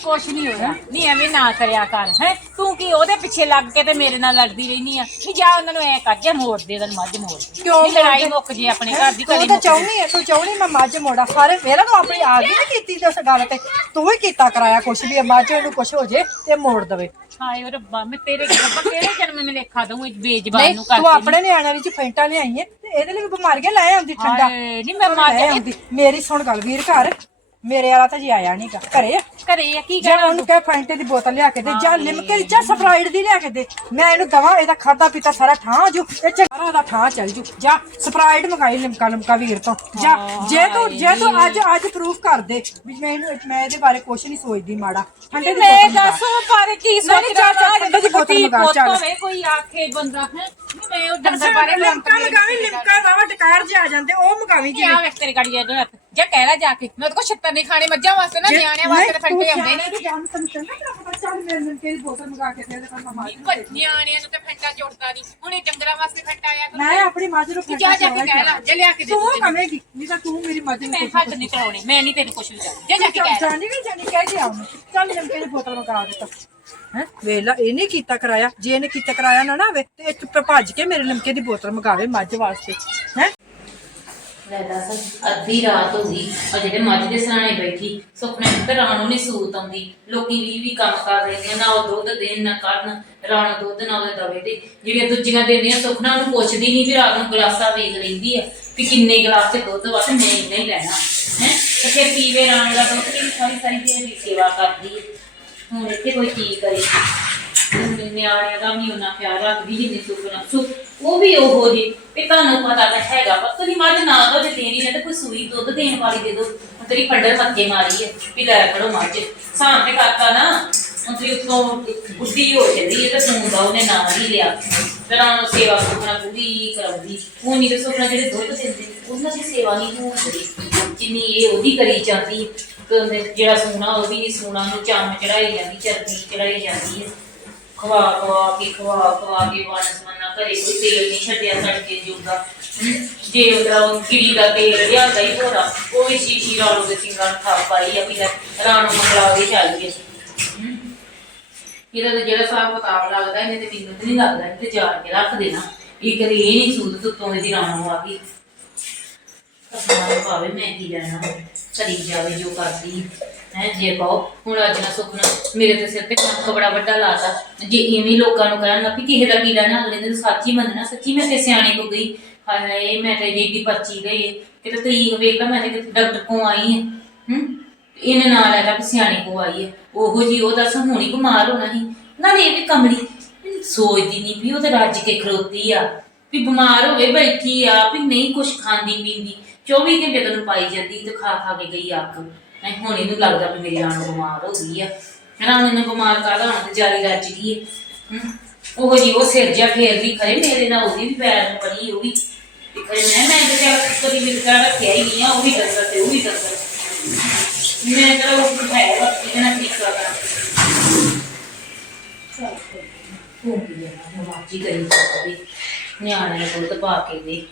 ਕੁਛ ਨਹੀਂ ਹੋਇਆ। ਨਹੀਂ ਐਵੇਂ ਨਾ ਕਰਿਆ ਕਰ ਹੈ? ਤੂੰ ਕੀ ਉਹਦੇ ਪਿੱਛੇ ਲੱਗ ਕੇ ਤੇ ਮੇਰੇ ਨਾਲ ਲੜਦੀ ਰਹਿਨੀ ਆ? ਨਹੀਂ ਜਾ ਉਹਨਾਂ ਨੂੰ ਐ ਕਰ ਜਾ ਮੋੜ ਦੇ ਦਨ ਮੱਝ ਮੋੜ। ਕਿਉਂ ਨਹੀਂ ਲੜਾਈ? ਮੁੱਕ ਜੇ ਆਪਣੇ ਘਰ ਦੀ ਤੂੰ ਕਦੀ ਤਾਂ। ਚਾਹੁੰਦੀ ਹੈ ਤੂੰ ਚਾਹੁੰਦੀ ਮੈਂ ਮੱਝ ਮੋੜਾ। ਸਾਰੇ ਮੇਰਾ ਤੂੰ ਆਪਣੀ ਆਪ ਹੀ ਨਹੀਂ ਕੀਤੀ ਤੇ ਉਸ ਗੱਲ ਤੇ। ਤੂੰ ਹੀ ਕੀਤਾ ਕਰਾਇਆ ਕੁਛ ਵੀ ਮੱਝ ਨੂੰ ਕੁਛ ਹੋ ਜੇ ਤੇ ਮੋੜ ਦਵੇ। ਹਾਏ ਓ ਰੱਬਾ ਮੈਂ ਤੇਰੇ ਰੱਬਾ ਕਿਹੜੇ ਜਨਮ ਮੈਂ ਲੇਖਾ ਦਊਂ ਇਹ ਬੇਜ਼ਬਾਨ ਨੂੰ ਤੂੰ ਕਰਕੇ ਆਪਣੇ ਨਿਆਣਿਆਂ ਵਿੱਚ ਫੈਂਟਾ ਲਿਆਈ ਹੈ ਤੇ ਇਹਦੇ ਲਈ ਬਿਮਾਰੀਆਂ ਲੈ ਆਉਂਦੀ ਠੰਡਾ। ਨਹੀਂ ਮੈਂ ਮਰ ਆਉਂਦੀ। ਮੇਰੀ ਸੁਣ ਗੱਲ ਵੀਰ ਘਰ। ਮੇਰੇ ਵਾਲਾ ਤਾਂ ਜੀ ਆਇਆ ਨਹੀਂਗਾ ਘਰੇ। ਆ ਘਰੇ ਆ ਕੀ ਜਾਂ ਕਹਿਣਾ ਉਹਨੂੰ ਕਹਿ ਫੈਂਟੇ ਦੀ ਬੋਤਲ ਲਿਆ ਕੇ ਦੇ ਜਾਂ ਲਿਮਕੇ ਦੀ ਜਾਂ ਸਪਰਾਈਟ ਦੀ ਲਿਆ ਕੇ ਦੇ। ਮੈਂ ਇਹਨੂੰ ਦਵਾ ਇਹਦਾ ਖਾਦਾ ਪੀਤਾ ਸਾਰਾ ਠਾਂ ਜੂ। ਇਹ ਚ ਸਾਰਾ ਉਹਦਾ ਠਾਂ ਚੱਲ ਜੂ। ਜਾਂ ਸਪਰਾਈਟ ਮੰਗਾਈ ਲਿਮਕਾ ਲਿਮਕਾ ਵੀਰ ਤੋਂ। ਜਾਂ ਜੇ ਤੂੰ ਜੇ ਤੂੰ ਅੱਜ ਅੱਜ ਪ੍ਰੂਫ ਕਰ ਦੇ ਵੀ ਮੈਂ ਇਹਨੂੰ ਮੈਂ ਇਹਦੇ ਬਾਰੇ ਕੁਝ ਨਹੀਂ ਸੋਚਦੀ ਮਾੜਾ। ਠੰਡੇ ਦੀ ਮੈਂ ਬੋਤਲ ਮੰਗਾ। ਦੱਸੋ ਪਰ ਕੀ ਸੋਚਦਾ? ਠੰਡੇ ਦੀ ਬੋਤਲ ਮੰਗਾ, ਚੱਲ। ਕੋਈ ਆਖੇ ਬੰਦਾ ਹੈ? ਮੈਂ ਉਹ ਡੰਗਰ ਬਾਰੇ ਲਿਮਕਾ ਲਗਾਵੀ ਲਿਮਕਾ ਵਾਵਾ ਟਕਾਰ ਆ ਜਾਂਦੇ ਉਹ ਮੰਗਾਵੀ ਕੀ ਆ ਵੇਖ ਤੇਰੀ ਗਾੜੀ ਜੇ ਹੱਥ। ਜੇ ਕਹਿ ਲੈ ਜਾ ਕੇ। ਮੈਂ ਉਹਦੇ ਕੋਲ ਛੱਤਰ ਨਹੀਂ ਖਾਣੇ ਮੱਝਾਂ ਵਾਸਤੇ ਨਾ ਨਿਆਣਿਆਂ ਵਾਸਤੇ ਤਾਂ ਫੰਡੇ ਆਉਂਦੇ ਨੇ ਜਾਨ ਤੈਨੂੰ ਚੰਗਾ ਤੇਰਾ ਪਤਾ ਚੱਲ ਮੇਰੇ ਨਾਲ ਤੇਰੀ ਬੋਤਲ ਮੰਗਾ ਕੇ ਦੇ ਦੇ ਕਰ ਮਾਰ ਪਰ ਨਿਆਣਿਆਂ ਨੂੰ ਤਾਂ ਫੰਡਾ ਜੋੜਦਾ ਨਹੀਂ। ਹੁਣ ਇਹ ਡੰਗਰਾਂ ਵਾਸਤੇ ਫੰਡਾ ਆਇਆ ਕਰੋ। ਮੈਂ ਆਪਣੀ ਮੱਝ ਨੂੰ ਜਾ ਜਾ ਕੇ ਕਹਿ ਲੈ ਜੇ ਲਿਆ ਕੇ ਦੇ ਤੂੰ ਦੇ ਕਵੇਂਗੀ ਨਹੀਂ ਤਾਂ ਤੂੰ ਮੇਰੀ ਮੱਝ ਨੂੰ ਮੈਂ ਹੱਥ ਨਹੀਂ ਕਰਾਉਣੇ ਮੈਂ ਨਹੀਂ ਤੈਨੂੰ ਕੁਛ ਵੀ ਜਾਣ ਜੇ ਜਾ ਕੇ ਕਹਿ ਲੈ। ਜਾਣੀ ਵੀ ਜਾਣੀ ਕਹਿ ਕੇ ਆਉਂ। ਚੱਲ ਲਿਮਕੇ ਦੀ ਬੋਤਲ ਮੰਗਾ ਦਿੱਤਾ ਹੈ? ਵੇਲਾ ਇਹਨੇ ਕੀਤਾ ਕਰਾਇਆ। ਜੇ ਇਹਨੇ ਕੀਤਾ ਕਰਾਇਆ ਨਾ ਨਾ ਵੇ ਤੇ ਇੱਕ ਭੱਜ ਕੇ ਮੇਰੇ ਲਿਮਕੇ ਦੀ ਬੋਤਲ ਮੰਗਾਵੇ ਮੱਝ ਵਾਸਤੇ। ਹੈ? ਲੈ ਦੱਸ ਅੱਧੀ ਰਾਤ ਹੋ ਗਈ ਆ ਜਿਹੜੇ ਮੱਝ ਦੇ ਸਰਾਣੇ ਬੈਠੀ, ਸੁਪਨੇ ਵਿੱਚ ਰਾਣੋ ਨਹੀਂ ਸੂਤ ਆਉਂਦੀ। ਲੋਕੀ ਵੀ ਵੀ ਕੰਮ ਕਰ ਰਹੇ ਨੇ, ਨਾ ਉਹ ਦੁੱਧ ਦੇਣ, ਨਾ ਕਰਨ ਰਾਣੋ ਦੁੱਧ, ਨਾ ਉਹਦੇ ਦਵੇ ਤੇ। ਜਿਹੜੀਆਂ ਦੂਜੀਆਂ ਦਿੰਦੀਆਂ ਸੁਪਨਾ, ਉਹਨੂੰ ਪੁੱਛਦੀ ਨਹੀਂ ਵੀ ਰਾਤ ਨੂੰ ਗਲਾਸਾ ਵੇਖ ਲੈਂਦੀ ਆ ਵੀ ਕਿੰਨੇ ਗਲਾਸ ਚ ਦੁੱਧ ਵਾ ਤੇ ਮੈਂ ਇੰਨਾ ਹੀ ਲੈਣਾ। ਹੈ? ਤੇ ਫਿਰ ਪੀਵੇ ਰਾਣੋ ਦਾ ਦੁੱਧ ਦੀ ਸਾਰੀ ਸਾਰੀ ਦੇਰ ਦੀ ਸੇਵਾ ਕਰਦੀ ਹੁਣ ਇੱਥੇ ਕੋਈ ਕੀ ਕਰੇ? ਨਿਆਣਿਆਂ ਦਾ ਵੀ ਉਹਨਾਂ ਪਿਆਰ ਰੱਖਦੀ ਜਿੰਨੀ ਸੁਪਨਾ ਸੁ ਉਹ ਵੀ ਉਹੋ ਜੀ ਵੀ ਤੁਹਾਨੂੰ ਪਤਾ ਤਾਂ ਹੈਗਾ ਪਰ ਤੁਸੀਂ ਮੱਝ ਨਾ ਦੋ ਜੇ ਦੇਣੀ ਹੈ ਤਾਂ ਕੋਈ ਸੂਈ ਦੁੱਧ ਦੇਣ ਵਾਲੀ ਦੇ ਦੋ, ਹੁਣ ਤੇਰੀ ਫੰਡਰ ਮੱਕੇ ਮਾਰੀ ਹੈ, ਵੀ ਲੈ ਫੜੋ ਮੱਝ ਸਾਂ ਤੇ ਕਰਤਾ ਨਾ, ਹੁਣ ਤੁਸੀਂ ਉੱਥੋਂ ਬੁੱਢੀ ਹੋ ਜਾਂਦੀ ਹੈ ਤੇ ਤੂੰ ਦਾ ਉਹਨੇ ਨਾਲ ਹੀ ਲਿਆ। ਤੇਰਾ ਨੂੰ ਸੇਵਾ ਸੁਪਨਾ ਪੂਰੀ ਕਰਾਉਂਦੀ। ਉਹ ਨਹੀਂ ਤੇ ਸੁਪਨਾ ਜਿਹੜੇ ਦੁੱਧ ਦਿੰਦੇ, ਉਹਨਾਂ ਦੀ ਸੇਵਾ ਨਹੀਂ ਹੁੰਦੀ ਜਿੰਨੀ ਇਹ ਉਹਦੀ ਕਰੀ ਜਾਂਦੀ ਜਿਹੜਾ ਸੋਨਾ ਉਹ ਵੀ ਨਹੀਂ ਸੋਨਾ ਨੂੰ ਚੰਮ ਚੜਾਈ ਜਾਂਦੀ, ਚਰਬੀ ਚੜਾਈ ਜਾਂਦੀ ਹੈ। ਖਵਾ ਖਵਾ ਕੇ, ਖਵਾ ਖਵਾ ਕੇ ਵਾਨਸ ਮੰਨਾ ਘਰੇ ਕੋਈ ਤੇਲ ਨਹੀਂ ਛੱਡਿਆ ਸੜਕੇ ਜੂਗਾ। ਜੇ ਉਹਦਾ ਉਹ ਗਿਰੀ ਦਾ ਤੇਲ ਲਿਆਂਦਾ ਹੀ ਹੋਰਾ ਉਹ ਵੀ ਸ਼ੀਸ਼ੀ ਰਾਣੋ ਦੇ ਸਿੰਘਾਂ ਨੂੰ ਖਾ ਪਾਈ ਆ ਵੀ ਲੈ, ਰਾਣੋ ਮੰਗਲਾ ਦੇ ਚੱਲ ਗਏ। ਇਹਦਾ ਤਾਂ ਜਿਹੜਾ ਹਿਸਾਬ ਕਿਤਾਬ ਲੱਗਦਾ, ਇਹਨੇ ਤੇ ਮੈਨੂੰ ਨਹੀਂ ਲੱਗਦਾ, ਇਹਨੇ ਤੇ ਜਾਣ ਕੇ ਰੱਖ ਦੇਣਾ। ਇਹ ਕਦੇ ਇਹ ਨਹੀਂ ਸੂਦ ਤੁੱਤੋਂ ਇਹਦੀ ਰਾਣੋ ਆ ਗਈ। ਆਪਣਾ ਭਾਵੇਂ ਮੈਂ ਕੀ ਲੈਣਾ ਕਰੀ ਜਾਵੇ ਜੋ ਕਰਦੀ। ਹੈ ਜੇ ਕਹੋ। ਹੁਣ ਅੱਜ ਨਾ ਸੁਪਨਾ ਮੇਰੇ ਤੇ ਸਿਰ ਤੇ ਕੰਕ ਬੜਾ ਵੱਡਾ ਲਾਤਾ ਜੇ ਇਵੇਂ ਲੋਕਾਂ ਨੂੰ ਕਹਿਣ ਲੱਗੀ ਕਿਸੇ ਦਾ ਕੀ ਲੈਣਾ, ਅਗਲੇ ਨੇ ਤਾਂ ਸੱਚ ਹੀ ਮੰਨਣਾ, ਸੱਚੀ ਮੈਂ ਤੇ ਸਿਆਣੇ ਕੋ ਗਈ। ਹਾਏ ਹਾਏ ਮੈਂ ਤੇ ਜੀ ਪਰਚੀ ਗਈ ਕਿਤੇ ਤਰੀਕ ਵੇਖ ਲਾ ਮੈਂ ਤੇ ਕਿਤੇ ਡਾਕਟਰ ਕੋ ਆਈ ਹੈ ਹੂੰ? ਇਹਨੇ ਨਾਲ ਆਇਆ ਕਿ ਸਿਆਣੇ ਕੋ ਆਈ ਹੈ ਉਹੋ ਜੀ ਉਹ ਦੱਸ ਹੁਣੀ ਬਿਮਾਰ ਹੋਣਾ ਸੀ। ਨਾਲੇ ਇਹ ਵੀ ਕਮਲੀ ਸੋਚਦੀ ਨਹੀਂ ਵੀ ਉਹ ਤੇ ਰੱਜ ਕੇ ਖਲੋਤੀ ਆ। ਵੀ ਬਿਮਾਰ ਹੋਵੇ, ਬੈਠੀ ਆ, ਵੀ ਨਹੀਂ ਕੁਛ ਖਾਂਦੀ ਪੀਂਦੀ। 24 ਘੰਟੇ ਤੈਨੂੰ ਪਾਈ ਜਾਂਦੀ, ਤੇ ਖਾ ਖਾ ਕੇ ਗਈ ਅੱਕ ਐ ਹੁਣ ਇਹਨੂੰ ਲੱਗਦਾ ਵੀ ਮੇਰੀ ਰਾਣ ਬਿਮਾਰ ਹੋ ਗਈ ਆ। ਰਾਣ ਨੂੰ ਬਿਮਾਰ ਕਾਹਦਾ ਹੁਣ ਜਾਰੀ ਰੱਜ ਗਈ ਹੈ ਹਮ, ਉਹ ਜੀ ਉਹ ਸਿਰ ਜਿਹਾ ਫੇਰਦੀ ਖਰੇ ਮੇਰੇ ਨਾਲ ਉਹਦੀ ਵੀ ਪੈਰ ਨੂੰ ਪੜੀ ਉਹ ਵੀ ਤੇ ਖਰੇ ਮੈਂ ਮੈਂ ਤੇ ਕਦੀ ਮੇਰੇ ਘਰ ਰੱਖਿਆ ਹੀ ਨਹੀਂ ਆ ਉਹ ਵੀ ਡੰਗਰ ਤੇ ਉਹ ਵੀ ਡੰਗਰ ਮੈਂ ਤਾਂ ਉਹ ਹੈ ਵਕਤ ਇਹਨਾਂ ਠੀਕ ਕਰਾਂ? ਤੂੰ ਕੀ ਨਾ ਮਾਚੀ ਕਰੀ ਜਾਂਦੀ ਨਿਆਣੇ ਨੇ ਦੁੱਧ ਪਾ ਕੇ ਦੇ।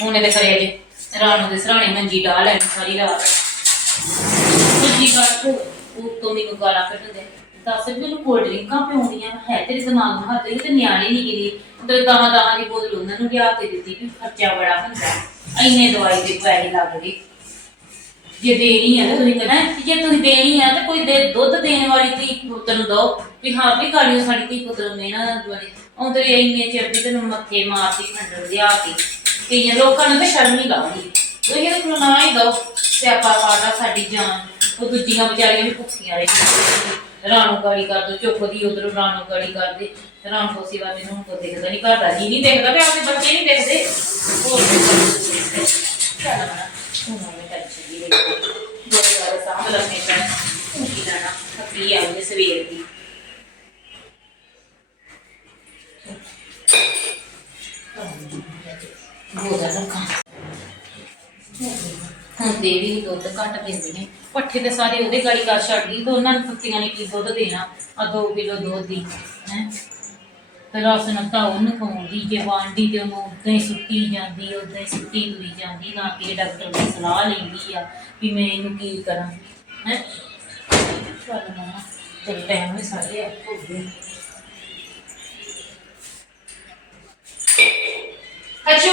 ਉਹਨੇ ਤੇ ਖਰੇ ਅਜੇ ਰਾਣੋ ਦੇ ਸਰਾਣੇ ਮੰਜੀ ਡਾਹ ਲੈਣੀ ਸਾਰੀ ਰਾਤ। ਦੂਜੀ ਗੱਲ ਉਹ ਮੈਨੂੰ ਗਾਲਾਂ ਕੱਢਣ ਦੱਸ ਵੀ ਮੈਨੂੰ ਕੋਲਡ ਡਰਿੰਕਾਂ ਪਿਉਣੀਆਂ ਹੈ ਤੇਰੇ ਦਿਮਾਗ ਨੂੰ ਹੱਥ ਤੇ ਨਿਆਣੇ ਨਹੀਂ ਗਿਰੀ ਤੇ ਦਹਾਂ ਦਹਾਂ ਦੀ ਬੋਤਲ ਉਹਨਾਂ ਨੂੰ ਲਿਆ ਕੇ ਦਿੱਤੀ ਵੀ ਖਰਚਾ ਬੜਾ ਹੁੰਦਾ। ਇੰਨੇ ਦਵਾਈ ਦੇ ਪੈਸੇ ਲੱਗਦੇ ਜੇ ਦੇਣੀ ਹੈ ਤਾਂ ਤੁਸੀਂ ਕਹਿਣਾ, ਜੇ ਤੁਸੀਂ ਦੇਣੀ ਹੈ ਤਾਂ ਕੋਈ ਦੇ ਦੁੱਧ ਦੇਣ ਵਾਲੀ ਧੀ ਪੁੱਤ ਨੂੰ ਦੋ ਵੀ ਹਾਂ ਵੀ ਗਾੜੀਓ ਸਾਡੀ ਧੀ ਪੁੱਤ ਨੂੰ ਮੇਨਾ ਦੁਆਰੇ ਆਉਂਦੇ ਇੰਨੇ ਚਿਰ ਦੀ ਤੈਨੂੰ ਮੱਥੇ ਮਾਰਦੀ ਖੰਡਰ ਲਿਆ ਕੇ। ਕਈਆਂ ਲੋਕਾਂ ਨੂੰ ਤਾਂ ਸ਼ਰਮ ਹੀ ਲਾਉਂਦੀ ਤੁਸੀਂ ਇਹ ਨਾ ਹੀ ਦੋ ਸਿਆਪਾ ਪਾਦਾ ਸਾਡੀ ਜਾਨ। ਉਹ ਦੂਜੀਆਂ ਵਿਚਾਰੀਆਂ ਵੀ ਭੁੱਖੀਆਂ ਰਹਿ ਰਾਣੋ ਗਾੜੀ ਕਰ ਦੋ ਚੁੱਕਦੀ ਉਧਰੋਂ ਰਾਣੋ ਗਾੜੀ ਕਰ ਦੇ ਕੋ ਸਿਵਾ ਮੈਨੂੰ ਕੋ ਦੇਖਦਾ ਨਹੀਂ ਘਰ ਜੀ ਨਹੀਂ ਦੇਖਦਾ ਤੇ ਆਪਣੇ ਬੱਚੇ ਨਹੀਂ ਦੇਖਦੇ। ਹੋਰ ਚੱਲ ਮਨਾ ਹੁਣ ਮੈਂ ਟੈਨਸ਼ਨ ਨਹੀਂ ਲਈ ਦੋ ਵਾਰ ਸਾਹਮ ਲੱਗੇ ਤਾਂ ਤੂੰ ਕੀ ਲੈਣਾ, ਥੱਕੀ ਆ ਸਵੇਰ ਦੀ। ਬੋਦਾ ਰੱਖਾਂ ਹੁਣ ਦੇ ਵੀ ਦੁੱਧ ਘੱਟ ਦਿੰਦੇ ਨੇ। ਪੱਠੇ ਤੇ ਸਾਰੇ ਉਹਦੇ ਗਾੜੀ ਕਰ ਛੱਡ ਗਈ ਤੇ ਉਹਨਾਂ ਨੂੰ ਕੁੱਤੀਆਂ ਨੇ ਕੀ ਦੁੱਧ ਦੇਣਾ? ਆ 2 ਕਿਲੋ ਦੁੱਧ ਦੀ ਹੈ? ਤੇ ਰਸ ਨਤਾ ਉਹਨੂੰ ਖਵਾਉਂਦੀ ਜੇ ਵਾਂਡੀ ਤੇ ਉਹਨੂੰ ਉਦਾਂ ਹੀ ਸੁੱਤੀ ਜਾਂਦੀ, ਉਦਾਂ ਹੀ ਸੁੱਤੀ ਹੋਈ ਜਾਂਦੀ, ਨਾ ਕਿ ਡਾਕਟਰ ਦੀ ਸਲਾਹ ਲੈਂਦੀ ਆ ਵੀ ਮੈਂ ਇਹਨੂੰ ਕੀ ਕਰਾਂ, ਹੈ? ਅੱਛਾ